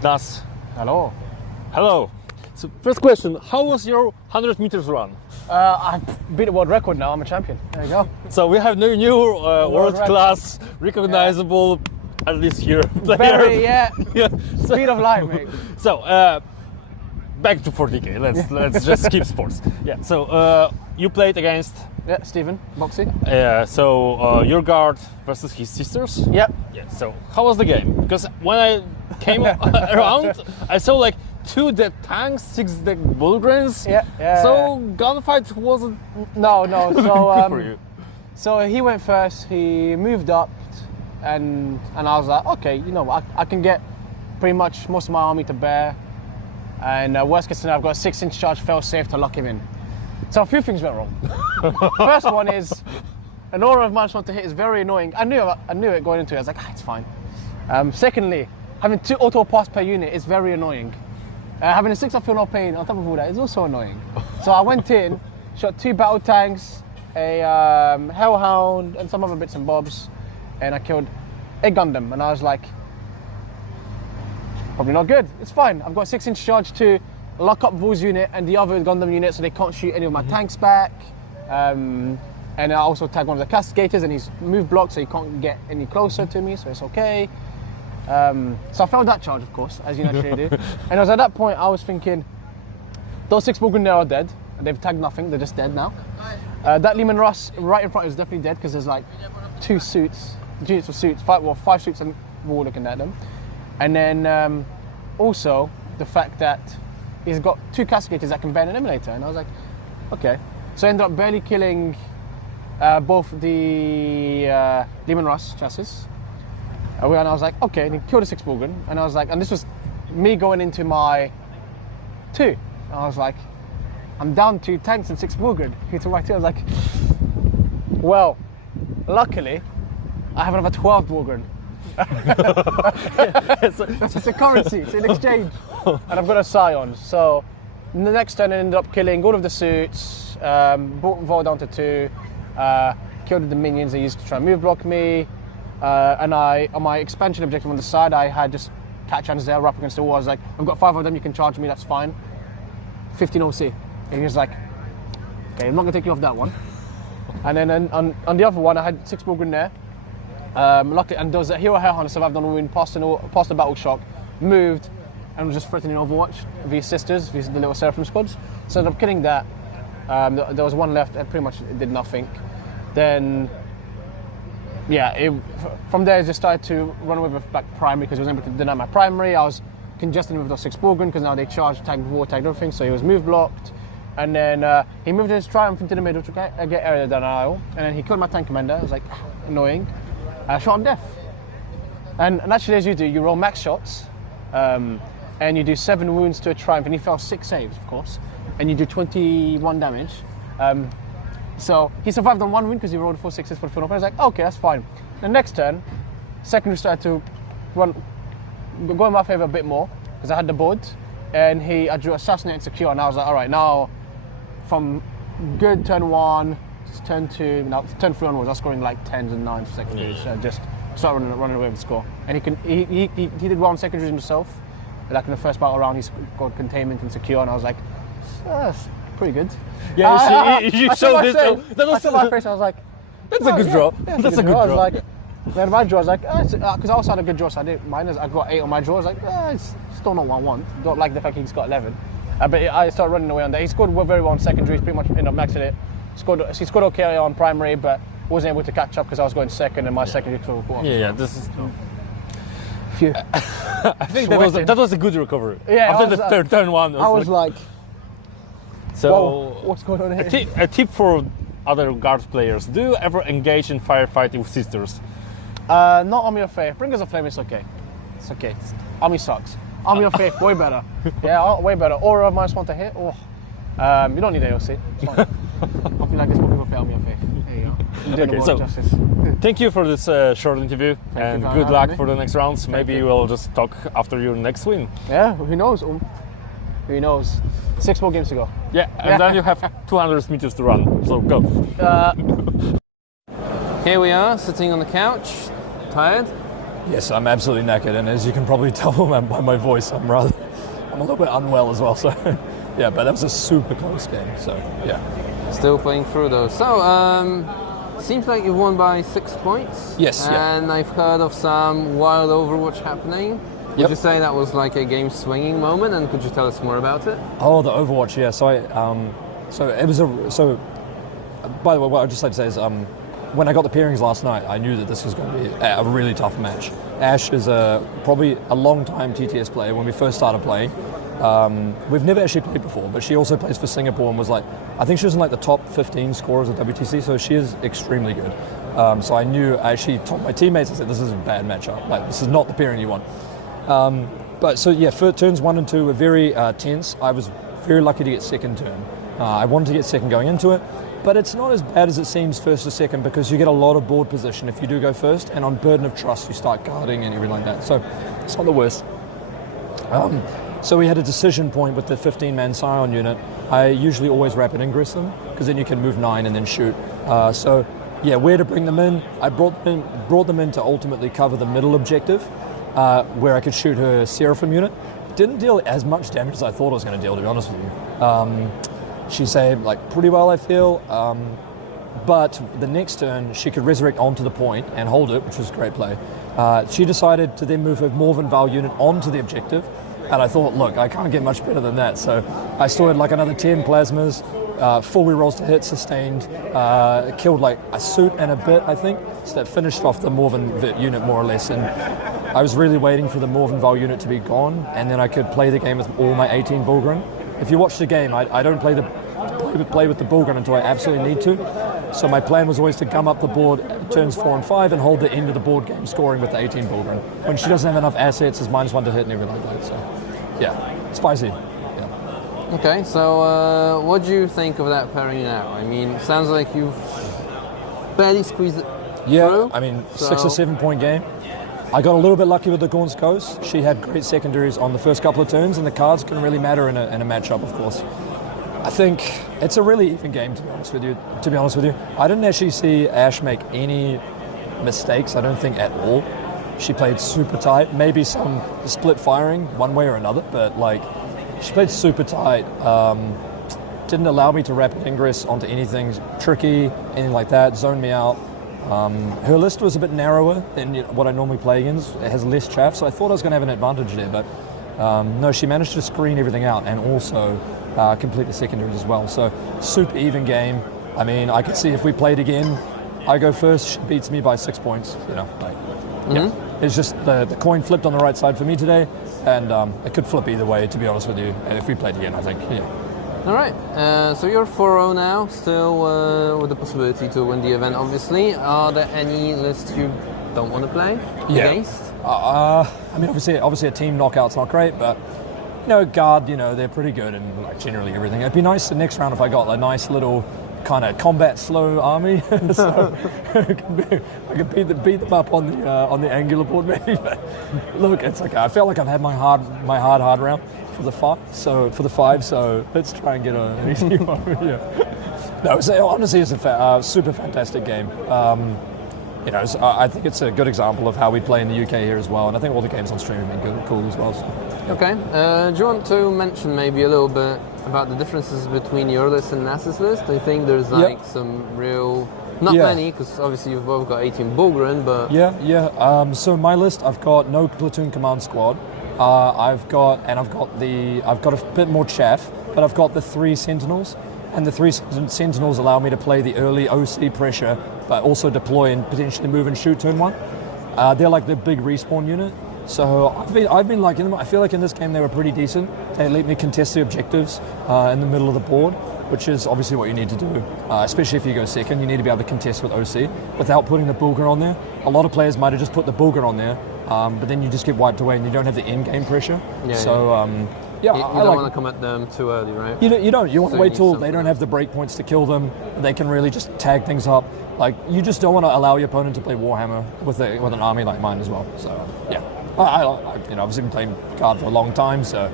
Das. Hello. Hello. So first question, how was your 100 meters run? I beat the world record now. I'm a champion. There you go. So we have new world-class, recognizable, at least here, player. Very, yeah. Speed of light, mate. So back to 40k. Let's just keep sports. Yeah. So you played against. Yeah, Stephen, boxing. So your guard versus his sisters. Yep. Yeah. So how was the game? Because when I came around, I saw like 2 dead tanks, 6 dead bullgrains. Yeah. So gunfight wasn't. No. So good for you. So he went first. He moved up, and I was like, okay, you know, I can get pretty much most of my army to bear. And worst case scenario, I've got a 6-inch charge, fail safe to lock him in. So a few things went wrong. First one is an aura of Majson to hit is very annoying. I knew it going into it. I was like, it's fine. Secondly, having 2 auto pass per unit is very annoying. Having a 6 I feel no pain on top of all that is also annoying. So I went in, shot 2 battle tanks, a hellhound, and some other bits and bobs, and I killed a Gundam. And I was like, probably not good. It's fine. I've got a 6-inch charge to lock up Vu's unit and the other Gundam unit so they can't shoot any of my tanks back. And I also tagged one of the castigators and he's moved blocked so he can't get any closer to me, so it's okay. So I failed that charge, of course, as you naturally do. And it was at that point I was thinking, those 6 Bullgren there are dead. And they've tagged nothing, they're just dead now. That Lehman Russ right in front is definitely dead because there's like 2 suits, units of suits, 5 suits and we're all looking at them. And then also the fact that he's got 2 castigators that can ban an emulator, and I was like, okay. So I ended up barely killing both the Lehman Russ chassis. And I was like, okay, and he killed a 6 Bullgren, and I was like, and this was me going into my 2. And I was like, I'm down 2 tanks and 6 Bullgren. He took my 2. I was like, well, luckily, I have another 12 Bullgren. It's a currency, it's an exchange. And I've got a Scion. So the next turn I ended up killing all of the suits, brought Vol down to 2, killed the minions they used to try and move block me. And on my expansion objective on the side, I had just Catchans there up against the wall. I was like, I've got 5 of them, you can charge me, that's fine. 15 OC. And he was like, okay, I'm not gonna take you off that one. And then on the other one, I had 6 Bullgren there. Luckily, and there was a hero hellhound survived on a wound, passed the battle shock, moved, and was just threatening Overwatch. These sisters, the little Seraphim squads. So I ended up killing that. There was one left, and pretty much it did nothing. Then, yeah, from there I just started to run away with back primary because he was able to deny my primary. I was congesting with those 6 Bullgren because now they charged, tagged war, tagged everything, so he was move blocked. And then he moved his Triumph into the middle to get area denial, and then he killed my tank commander. I was like, annoying. I shot him death. And naturally, as you do, you roll max shots, and you do 7 wounds to a Triumph, and he fell 6 saves, of course, and you do 21 damage. So he survived on 1 wound because he rolled 4 6s for the final. I was like, okay, that's fine. The next turn, secondary started to go in my favor a bit more because I had the board, and I drew Assassinate and Secure, and I was like, all right, now from good turn 1, turn 2, now turn 3 onwards, I was scoring like 10s and 9s for secondaries. So just started running away with the score. And he did well on secondaries himself. Like in the first battle round, he scored containment and secure, and I was like, that's pretty good. Yeah, you showed this. I saw my face, I was like, that's a good draw. Yeah, that's a good draw. I was like, then my draw, I was like, because I also had a good draw, so I didn't mind. I got 8 on my draw. I was like, it's still not what I want. Don't like the fact he's got 11. But I started running away on that. He scored very well on secondaries, pretty much ended up maxing it. He scored okay on primary, but wasn't able to catch up because I was going second and my secondary score. Yeah, this is. Phew. I think that was a good recovery. Yeah, after the turn 1. I was like, so whoa, what's going on here? A tip for other guards players: do you ever engage in firefighting with sisters? Not Army of Faith. Bring us a flame. It's okay. It's okay. Army sucks. Army of Faith, way better. Yeah, way better. Aura of Majson to hit. Oh, you don't need AOC. It's fine. I feel like this more people play Army of Faith. There you go. Okay, so justice. Thank you for this short interview, and good luck for the next rounds. Maybe we'll just talk after your next win. Yeah, who knows? Who knows? 6 more games to go. Yeah, and then you have 200 meters to run. So go. Here we are, sitting on the couch, tired. Yes, I'm absolutely knackered, and as you can probably tell by my voice, I'm a little bit unwell as well. So, yeah, but that was a super close game. So, yeah. Still playing through those. So, seems like you won by 6 points. Yes. And I've heard of some wild Overwatch happening. Would you say that was like a game swinging moment? And could you tell us more about it? Oh, the Overwatch. Yeah. So it was by the way, what I'd just like to say is, when I got the pairings last night, I knew that this was going to be a really tough match. Ash is probably a long-time TTS player. When we first started playing, we've never actually played before, but she also plays for Singapore and was like, I think she was in like the top 15 scorers at WTC, so she is extremely good. So I actually told my teammates, I said, this is a bad matchup. Like, this is not the pairing you want. But so yeah, for turns 1 and 2 were very tense. I was very lucky to get second turn. I wanted to get second going into it. But it's not as bad as it seems first or second, because you get a lot of board position if you do go first, and on Burden of Trust you start guarding and everything like that. So it's not the worst. So we had a decision point with the 15-man Scion unit. I usually always rapid ingress them, because then you can move 9 and then shoot. So yeah, where to bring them in? I brought them in to ultimately cover the middle objective, where I could shoot her Seraphim unit. Didn't deal as much damage as I thought I was going to deal, to be honest with you. She saved like pretty well, I feel, but the next turn she could resurrect onto the point and hold it, which was a great play. She decided to then move her Morven Val unit onto the objective, and I thought, look, I can't get much better than that. So I still had like another 10 plasmas, 4 rerolls to hit, sustained, killed like a suit and a bit, I think. So that finished off the Morven unit more or less, and I was really waiting for the Morven Val unit to be gone, and then I could play the game with all my 18 Bullgren. If you watch the game, I don't play with the Bullgren until I absolutely need to. So my plan was always to gum up the board turns 4 and 5 and hold the end of the board game scoring with the 18 Bullgren. When she doesn't have enough assets, it's -1 to hit and everything like that. So yeah, spicy. Yeah. Okay, so what do you think of that pairing now? I mean, it sounds like you've barely squeezed it through. I mean, 6 or 7 point game. I got a little bit lucky with the Gaunt's Ghost. She had great secondaries on the first couple of turns, and the cards can really matter in a matchup, of course. I think it's a really even game, to be honest with you. I didn't actually see Ash make any mistakes, I don't think, at all. She played super tight, maybe some split firing one way or another, but like, she played super tight. Didn't allow me to rapid ingress onto anything tricky, anything like that, zoned me out. Her list was a bit narrower than what I normally play against. It has less chaff, so I thought I was going to have an advantage there, but no, she managed to screen everything out and also complete the secondaries as well. So super even game. I mean, I could see if we played again, I go first, she beats me by 6 points. Yeah. It's just the coin flipped on the right side for me today, and it could flip either way, to be honest with you. And if we played again, I think, yeah. All right, so you're 4-0 now, still with the possibility to win the event, obviously. Are there any lists you don't want to play against? I mean, obviously a team knockout's not great, but guard, they're pretty good and like generally everything. It'd be nice the next round if I got a nice little kind of combat slow army, so I could beat them up on the angular board maybe. But look, it's okay. I felt like I've had my hard round for the 5. So let's try and get an easy one. Yeah. No, honestly, it's a super fantastic game. I think it's a good example of how we play in the UK here as well, and I think all the games on stream have been cool as well. So, yeah. Okay. Do you want to mention maybe a little bit about the differences between your list and Nass's list? I think there's some real, not many, because obviously you've both got 18 Bullgren, but So my list, I've got no platoon command squad. I've got a bit more chaff, but I've got the 3 Sentinels, and the 3 Sentinels allow me to play the early OC pressure, but also deploy and potentially move and shoot turn 1. They're like the big respawn unit. So I've been liking them. I feel like in this game they were pretty decent. They let me contest the objectives in the middle of the board, which is obviously what you need to do, especially if you go second. You need to be able to contest with OC without putting the Bullgren on there. A lot of players might have just put the Bullgren on there, but then you just get wiped away and you don't have the end game pressure. You don't want to come at them too early, right? You don't. You want to wait till they don't have the breakpoints to kill them. They can really just tag things up. Like, you just don't want to allow your opponent to play Warhammer with an army like mine as well. So yeah, I obviously been playing card for a long time, so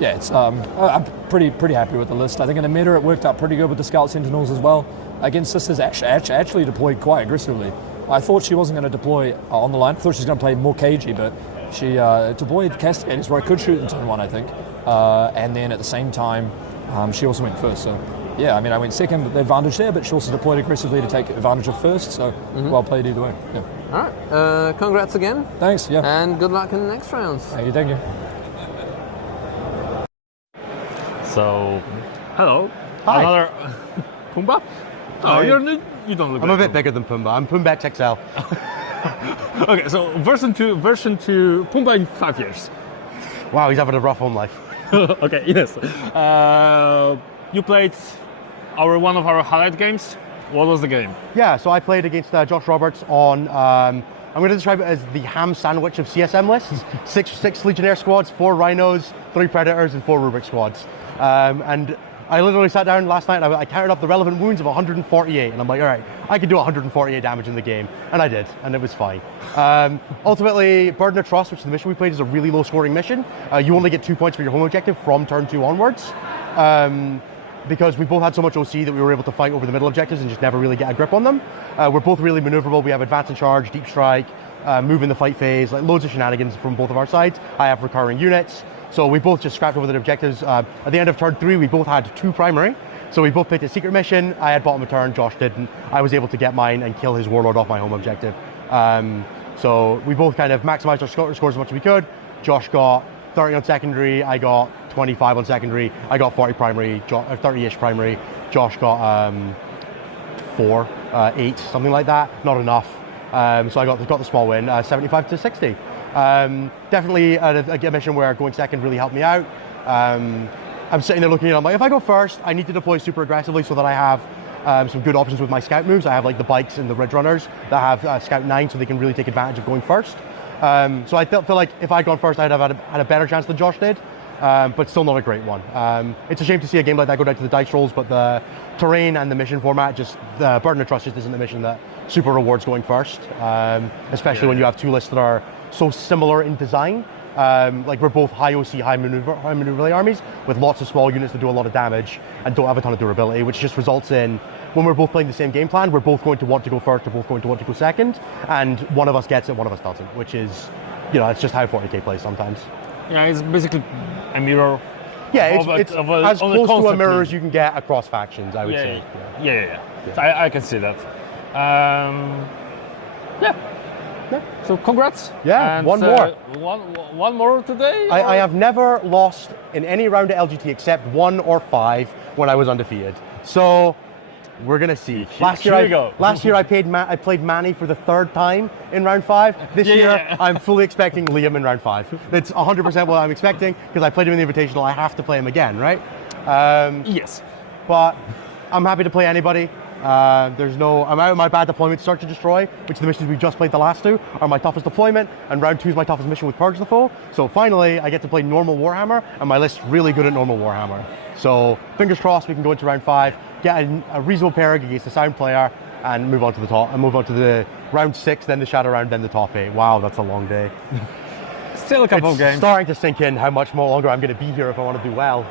yeah, it's I'm pretty happy with the list. I think in the meta it worked out pretty good with the Scout Sentinels as well. Against sisters actually deployed quite aggressively. I thought she wasn't going to deploy on the line. I thought she was going to play more cagey, but she deployed Castigators where I could shoot in turn 1, I think. And then at the same time, she also went first. So yeah, I mean, I went second with the advantage there, but she also deployed aggressively to take advantage of first. So well played either way. Yeah. All right. Congrats again. Thanks. Yeah. And good luck in the next rounds. Thank you. So, hello. Hi. Another Pumbaa? Oh, you don't look. I'm a bit bigger than Pumbaa. I'm Pumbaa XL. Okay, so version 2 Pumbaa in 5 years. Wow, he's having a rough home life. Okay, yes. You played one of our highlight games. What was the game? Yeah, so I played against Josh Roberts on, I'm going to describe it as the ham sandwich of CSM lists. six Legionnaire squads, 4 Rhinos, 3 Predators, and 4 Rubik squads. And I literally sat down last night and I counted up the relevant wounds of 148, and I'm like, all right, I could do 148 damage in the game, and I did, and it was fine. Ultimately, Burden of Trust, which is the mission we played, is a really low scoring mission. You only get 2 points for your home objective from turn 2 onwards. Because we both had so much OC that we were able to fight over the middle objectives and just never really get a grip on them. We're both really maneuverable. We have advance and charge, deep strike, move in the fight phase, like loads of shenanigans from both of our sides. I have recurring units. So we both just scrapped over the objectives. At the end of turn 3, we both had 2 primary. So we both picked a secret mission. I had bottom of turn, Josh didn't. I was able to get mine and kill his warlord off my home objective. So we both kind of maximized our scores as much as we could. Josh got 30 on secondary, I got 25 on secondary, I got 40 primary, 30-ish primary. Josh got 4, 8, something like that, not enough. So I got the small win, 75 to 60. Definitely a mission where going second really helped me out. I'm sitting there looking at it, I'm like, if I go first, I need to deploy super aggressively so that I have some good options with my scout moves. I have like the bikes and the ridge runners that have scout 9, so they can really take advantage of going first. So I feel like if I'd gone first, I'd have had a better chance than Josh did, but still not a great one. It's a shame to see a game like that go down to the dice rolls, but the terrain and the mission format, just the Burden of Trust just isn't the mission that super rewards going first, especially when you have 2 lists that are so similar in design. Like we're both high OC, high maneuverability armies with lots of small units that do a lot of damage and don't have a ton of durability, which just results in, when we're both playing the same game plan, we're both going to want to go first, we're both going to want to go second, and one of us gets it, one of us doesn't, which is, it's just how 40k plays sometimes. Yeah, it's basically a mirror. Yeah, it's as close to a mirror as you can get across factions, I would say. Yeah. So I can see that. So congrats. Yeah, and, one more. One more today? I have never lost in any round of LGT except 1 or 5 when I was undefeated. So we're gonna see. Last year I played Manny for the 3rd time in round 5. This year I'm fully expecting Liam in round 5. That's 100% what I'm expecting because I played him in the Invitational. I have to play him again, right? Yes. But I'm happy to play anybody. I'm out of my bad deployment, Search and Destroy, which the missions we just played the last 2 are my toughest deployment, and round 2 is my toughest mission with Purge the Foe. So finally, I get to play normal Warhammer, and my list's really good at normal Warhammer. So fingers crossed we can go into round 5, get a reasonable pairing against a sound player, and move on to the top, and move on to the round 6, then the shadow round, then the top 8. Wow, that's a long day. Still a couple of games. It's starting to sink in how much more longer I'm going to be here if I want to do well.